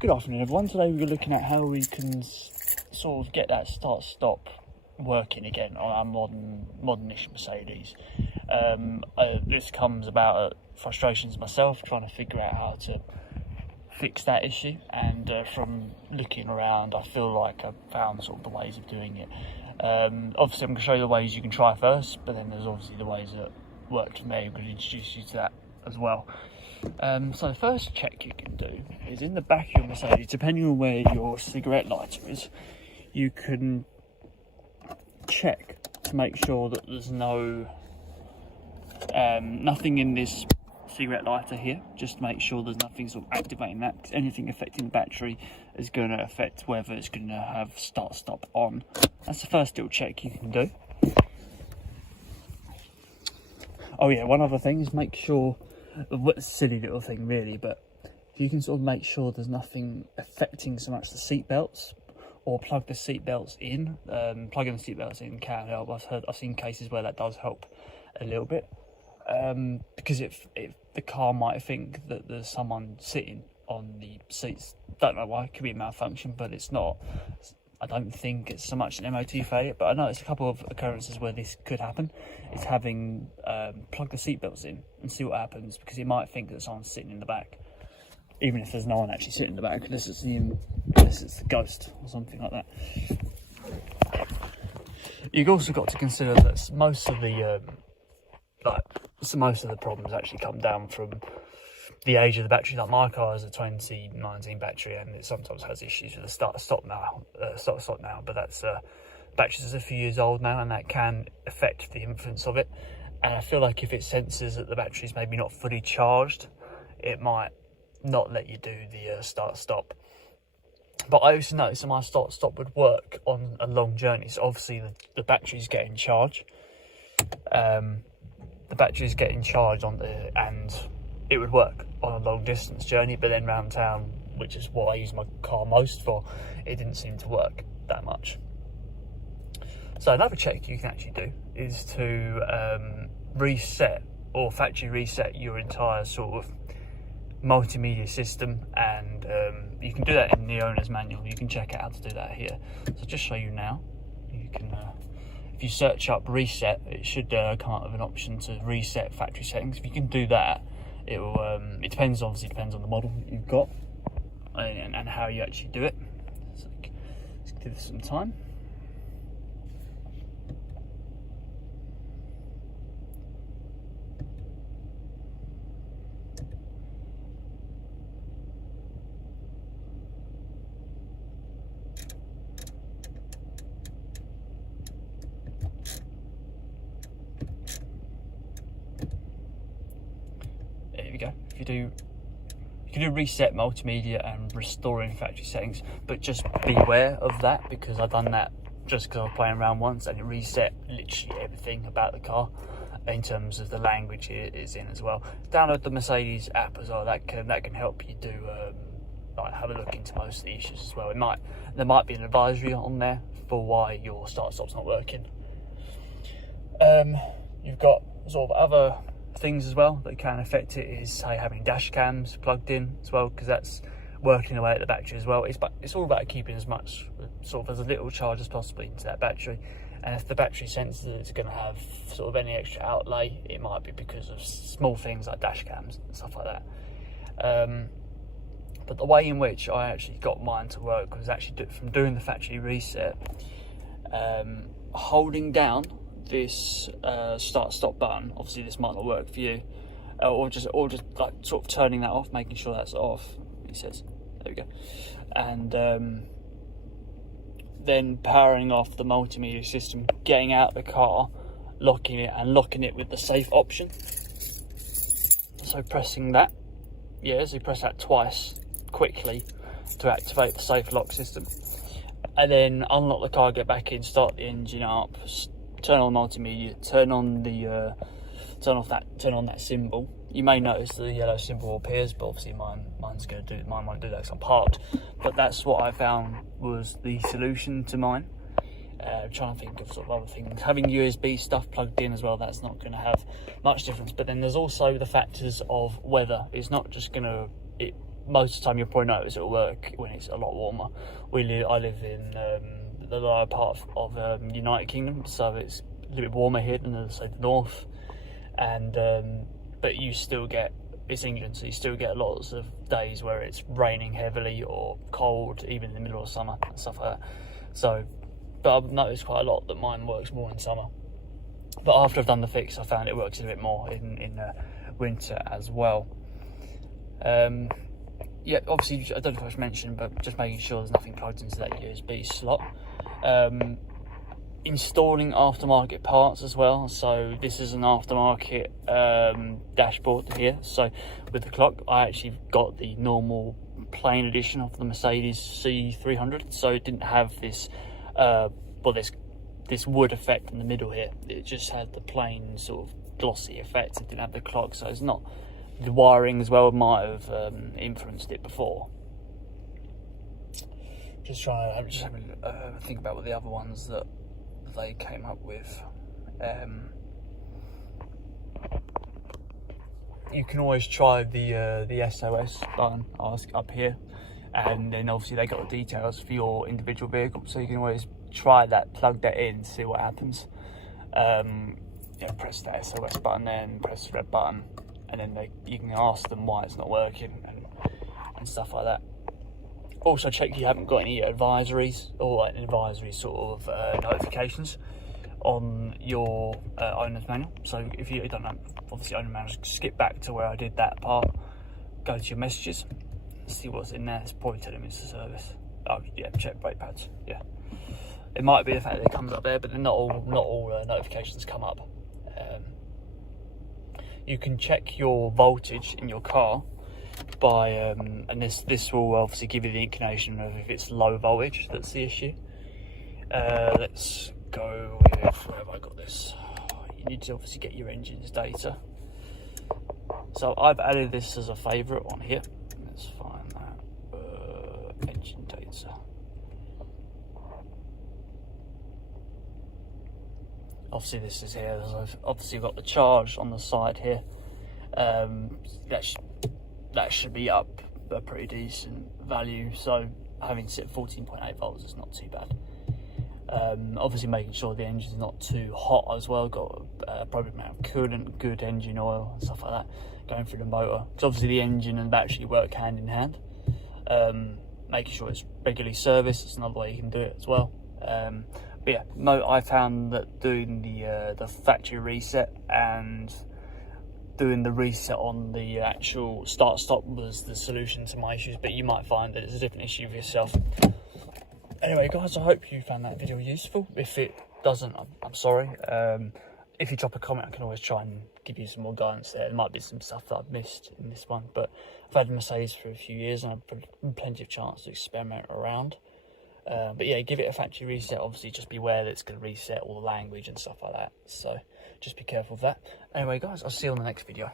Good afternoon everyone. Today we're looking at how we can sort of get that start-stop working again on our modernish Mercedes. This comes about frustrations myself trying to figure out how to fix that issue, and from looking around I feel like I've found sort of the ways of doing it. Obviously I'm going to show you the ways you can try first, but then there's obviously the ways that worked for me. I'm going to introduce you to that as well. So the first check you can do is in the back of your Mercedes, depending on where your cigarette lighter is, you can check to make sure that there's nothing in this cigarette lighter here. Just make sure there's nothing sort of activating that, because anything affecting the battery is going to affect whether it's going to have start-stop on. That's the first little check you can do. Oh yeah, one other thing is make sure, a silly little thing really, but if you can sort of make sure there's nothing affecting so much the seat belts, or plug the seat belts in. Plugging the seat belts in can help. I've seen cases where that does help a little bit, because if the car might think that there's someone sitting on the seats. Don't know why, it could be a malfunction, but it's not. I don't think it's so much an MOT failure, but I know it's a couple of occurrences where this could happen. It's having plug the seatbelts in and see what happens, because it might think that someone's sitting in the back, even if there's no one actually sitting in the back, unless it's the ghost or something like that. You've also got to consider that most of the problems actually come down from the age of the battery. Like my car is a 2019 battery, and it sometimes has issues with the start-stop now. But that's batteries are a few years old now, and that can affect the influence of it. And I feel like if it senses that the battery's maybe not fully charged, it might not let you do the start-stop. But I also noticed that my start-stop would work on a long journey. So obviously the battery's getting charged. The battery's getting charged and it would work on a long distance journey, but then round town, which is what I use my car most for, it didn't seem to work that much. So another check you can actually do is to reset or factory reset your entire sort of multimedia system, and you can do that in the owner's manual. You can check out how to do that here. So I'll just show you now. You can if you search up reset, it should come up with an option to reset factory settings. If you can do that, it will. It depends on the model that you've got and how you actually do it. So let's give this some time. There we go. You can do reset multimedia and restoring factory settings, but just beware of that, because I've done that just because I was playing around once and it reset literally everything about the car in terms of the language it is in as well. Download the Mercedes app as well. That can help you do have a look into most of the issues as well. There might be an advisory on there for why your start-stop's not working. You've got sort of other things as well that can affect it, is say having dash cams plugged in as well, because that's working away at the battery as well. It's all about keeping as much sort of as little charge as possible into that battery, and if the battery senses that it's going to have sort of any extra outlay, it might be because of small things like dash cams and stuff like that. But the way in which I actually got mine to work was actually from doing the factory reset, holding down this start-stop button. Obviously this might not work for you, or just like sort of turning that off, making sure that's off. It says there we go, and then powering off the multimedia system, getting out the car, locking it with the safe option. So pressing that, so you press that twice quickly to activate the safe lock system, and then unlock the car, get back in, start the engine up, turn on multimedia, turn on that symbol. You may notice the yellow symbol appears, but obviously mine won't do that because I'm parked. But that's what I found was the solution to mine. Trying to think of sort of other things. Having USB stuff plugged in as well, that's not going to have much difference. But then there's also the factors of weather. It's not just going to most of the time you'll probably notice it'll work when it's a lot warmer. I live in the lower part of United Kingdom, so it's a little bit warmer here than say the north, and but you still get, it's England, so you still get lots of days where it's raining heavily or cold, even in the middle of summer and stuff like that. So, but I've noticed quite a lot that mine works more in summer. But after I've done the fix, I found it works a bit more in winter as well. Yeah, obviously, I don't know if I should mention, but just making sure there's nothing plugged into that USB slot. Installing aftermarket parts as well. So this is an aftermarket dashboard here. So with the clock, I actually got the normal plain edition of the Mercedes C300. So it didn't have this, this wood effect in the middle here. It just had the plain sort of glossy effect. It didn't have the clock, so it's not, the wiring as well might have influenced it before. Just having a think about what the other ones that they came up with. You can always try the SOS button up here, and then obviously they got the details for your individual vehicle, so you can always try that, plug that in, see what happens. Yeah, press the SOS button, then press the red button, and then you can ask them why it's not working and stuff like that. Also check you haven't got any advisories or advisory sort of notifications on your owner's manual. So if you don't know, obviously owner's manual, skip back to where I did that part, go to your messages, see what's in there. It's probably telling me it's a service. Oh yeah, check brake pads. Yeah, it might be the fact that it comes up there, but then not all notifications come up. You can check your voltage in your car by and this will obviously give you the inclination of if it's low voltage that's the issue. Let's go with, where have I got this? You need to obviously get your engine's data. So I've added this as a favourite on here. Let's find that engine data. Obviously this is here. I've obviously got the charge on the side here. That should be up a pretty decent value. So having set 14.8 volts is not too bad. Obviously making sure the engine's not too hot as well. Got a appropriate amount of coolant, good engine oil and stuff like that going through the motor. Because obviously the engine and battery work hand in hand. Making sure it's regularly serviced is another way you can do it as well. But yeah, I found that doing the factory reset and doing the reset on the actual start-stop was the solution to my issues, but you might find that it's a different issue for yourself. Anyway guys, I hope you found that video useful. If it doesn't, I'm sorry. If you drop a comment, I can always try and give you some more guidance there. There might be some stuff that I've missed in this one, but I've had Mercedes for a few years and I've plenty of chance to experiment around. But yeah, give it a factory reset. Obviously just beware that it's going to reset all the language and stuff like that, so just be careful of that. Anyway guys, I'll see you on the next video.